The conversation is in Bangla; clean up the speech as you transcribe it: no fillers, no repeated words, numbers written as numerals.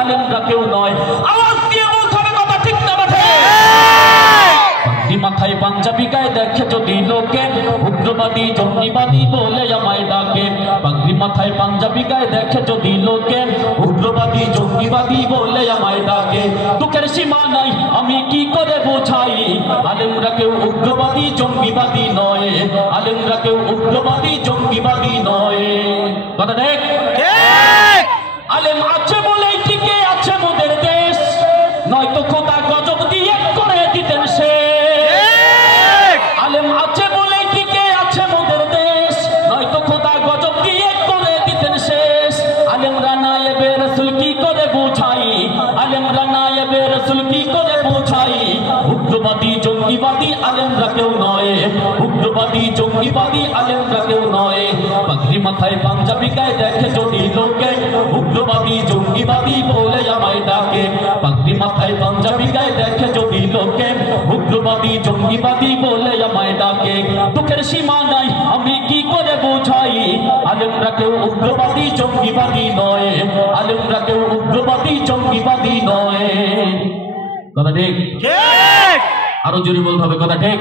আলেমরা কেউ নয়। আওয়াজ দিয়ে বলতে হবে কথা ঠিক না বাঠে? মাথায় পাঞ্জাবি গায়ে দেখে যদি লোকে উগ্রবাদী জঙ্গিবাদী বলে আমায় ডাকে। পাগড়ি মাথায় পাঞ্জাবি গায়ে দেখে যদি লোকে উগ্রবাদী জঙ্গিবাদী বলে আমায় ডাকে। দুঃখের সীমা নাই আমি কি করে বোঝাই, আলেমরা কেউ উগ্রবাদী জঙ্গিবাদী নয়, আলেমরা কেউ উগ্রবাদী জঙ্গিবাদী নয়। কথা ঠিক? আলেম আছে বলেই টিকে আছে মোদের দেশ, নয়তো খোদা গজব দিয়ে করে দিতেন শেষ। আলেম আছে বলেই টিকে আছে মোদের দেশ, নয়তো খোদা গজব দিয়ে করে দিতেন শেষ। আলেমরা নায়েবে রাসূল কি করে বোঝাই, আলেমরা নায়েবে রাসূল কি করে বোঝাই। উগ্রবাদী জঙ্গিবাদী আলেমরা কেউ নয়, উগ্রবাদী জঙ্গিবাদী আলেমরা কেউ নয়। পাগড়ি মাথায় পাঞ্জাবি গায়ে দেখে যদি লোকে উগ্রবাদী জঙ্গিবাদী বলে আমায় ডাকে। পাগড়ি মাথায় পাঞ্জাবি গায়ে দেখে যদি লোকে উগ্রবাদী জঙ্গিবাদী বলে আমায় ডাকে। দুঃখের সীমা নাই আমি কি করে বোঝাই, আলেমরা কেউ উগ্রবাদী জঙ্গিবাদী নয়, আলেমরা কেউ উগ্রবাদী জঙ্গিবাদী নয়। কথা ঠিক? আরো জোরে বলতে হবে কথা ঠিক?